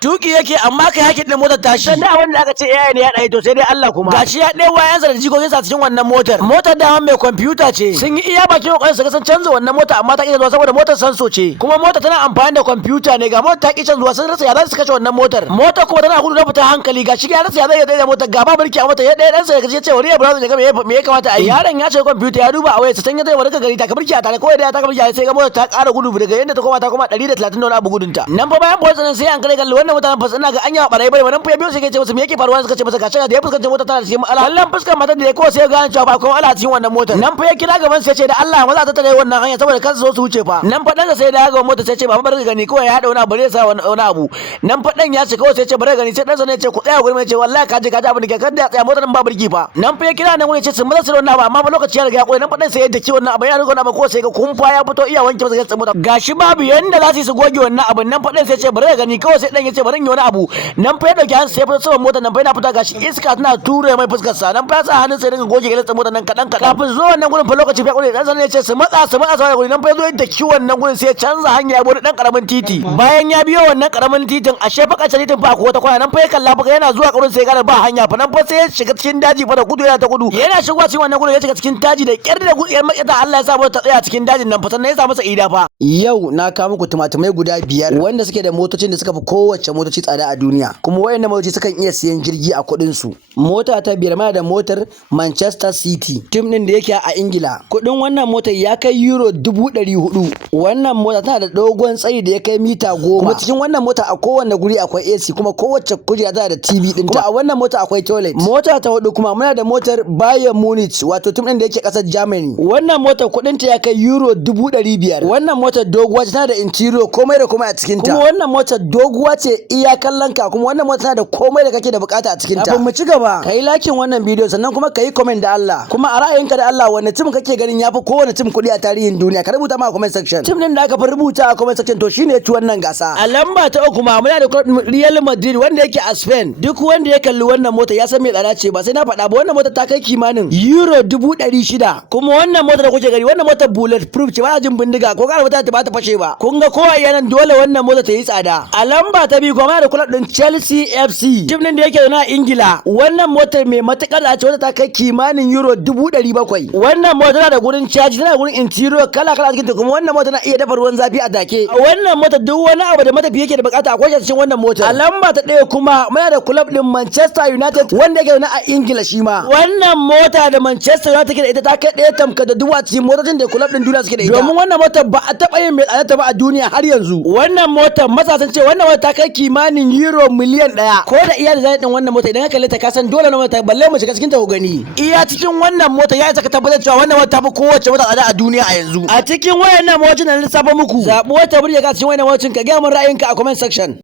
tuki yake amma kai hakin din motar tashi dan da wanda aka ce yaya ne ya dai to sai dai Allah kuma gashi ya dai wayansa da jikokin sa cikin wannan motar da mai kwamfuta ce sun yi iya bakin kokarin su ga sun canza wannan mota amma ta ki zuwa saboda motar sanso ce kuma motar tana amfani da kwamfuta ne ga motar ta ki canzuwa sun rasa ya za su kashe wannan motar kuma tana gudu na fita hankali gashi ya rasa ya zai da motar gaba birki a mota ya dai dan sa ya ce wariya brother ya ga me ya kamata a yi yaron ya ce kwamfuta ya duba a wayarsa san ya zai warka gari ta kabirki a tare ko da ta kabirki sai ga motar ta ƙara gudu daga yanda ta koma 130 da wani abu gudunta nan fa bayan police sai an kare kalli wannan mutanen fa ina ga anya barai bare wannan fa biyo sai ce musu me yake faruwa suka ce masa gashi da ya fuskanci motar tana cikin ala hallan fuskar matar da ya kowa sai ga cewa ba kuma ala cikin wannan motar nan fa ya kira gaban sai ce da Allah maza ta tare wannan hanya saboda kansu zo su wuce fa nan fa dan sai da ga motar sai ce baba bar gani kawai ya hada wani abu bare sa wani abu nan fa dan ya ce kawai sai ce bare gani sai dan sa ne ce ku tsaya gurin ce wallahi ka ji abin da ke kada ya tsaya motar nan ba burki fa nan fa ya kira nan gurin ce sun maza su wannan abu amma fa lokaci ya riga ya koyi nan fa dan sai ya daki wannan abu ya riga wannan abu ko sai ga kumfa ya fito iya wanke masa motar gashi babu yanda za su goge wannan abu nan fa dan sai ce bare gani kawai sai dan ya ce bari yi wani abu nan fa ya dauki hannu sai fa saman motar nan fa yana fita gashi iska tana ture mai fuskar sa nan fa ya sa hannun sai dinga goge gidan motar nan kadan kafin zuwa wannan gurin fa lokaci fa kure dan sanin ya ce su matsa sai gurin nan fa zo da kiwon nan gurin sai ya canza hanya ya bude dan karamin titi bayan ya biyo wannan karamin titin ashe fa kace titin fa ko ta kwana nan fa ya kalla fa yana zuwa gurin sai ya gane ba hanya fa nan fa sai ya shiga cikin daji fa da gudu yana ta gudu yana shigowa cikin wannan gurin ya shiga cikin daji da kyar da gudu yar makita Allah ya sa mota ta tsaya cikin dajin nan fa sannan ya sa masa ida fa yau na kawo muku tumatumai guda 5 wanda suke da motocin da suka fi kowace motoci tsada a duniya kuma wayannan motoci sukan iya siyan jirgi a kuɗin su mota ta 5 mana da motar Manchester City tim din da yake a Ingila kuɗin wannan motar ya kai euro 400 wannan mota tana da dogon tsayi da ya kai mita 10 kuma cikin wannan mota a kowanne guri akwai AC kuma kowace kujera tana da TV din ta a wannan mota akwai toilet mota ta 4 kuma muna da motar Bayern Munich wato tim din da yake kasar Germany wannan motar kuɗin ta ya kai euro 500 wannan motar doguwa ce tana da interior komai da komai a cikin ta kuma wannan motar doguwa ce iya kallon ka kuma wannan motar tana da komai da kake da bukata a cikin ta kafin mu ci gaba kai lakin wannan bidiyo sannan kuma kai comment da Allah kuma a ra'ayinka da Allah wanne tim kake ganin yafi kowanne tim kuɗi a tarihin duniya ka rubuta ma a comment section tim din da aka fi rubuta a comment section to shine ya ci wannan gasa a lamba ta 3 ma muna da Real Madrid wanda yake a Spain duk wanda ya kalli wannan mota ya san me tsada ce ba sai na faɗa ba wannan mota ta kai kimanin euro 600 kuma wannan mota da kuke gani wannan mota bullet proof ce ba jin bindiga ko gara mota ba ta fashe ba kun ga kowa yanan dole wannan mota ta yi tsada a lamba ta 2 kuma da club din Chelsea FC tim din da yake na Ingila wannan motar mai matakar a ce wata ta kai kimanin euro 700 wannan mota tana da gurin caji tana da gurin interior kala a cikin ta kuma wannan mota na iya dafa ruwan zafi a take a wannan mota duk wani abu da matafi yake da bukata akwai shi cikin wannan mota a lamba ta 1 kuma muna da club din Manchester United wanda yake na a Ingila shi ma wannan mota da Manchester United take da ita ta kai ɗaya tamka da duwa cikin motocin da club din duniya suke da ita domin wannan mota ba a taba yin mai tsada ba a duniya har yanzu wannan mota masasan ce wannan mota ta kai kimanin euro miliyan 1 ko da iya da zai din wannan mota idan ka kalle ta kasan dole na mota balle mu shiga cikin ta ku gani iya cikin wannan mota ya isa ka tabbatar cewa wannan mota ta fi kowace mota tsada a duniya a yanzu a cikin wayannan motocin da na lissafa muku zabi wata burge ka cikin wayannan motocin ka ga mun ra'ayinka a comment section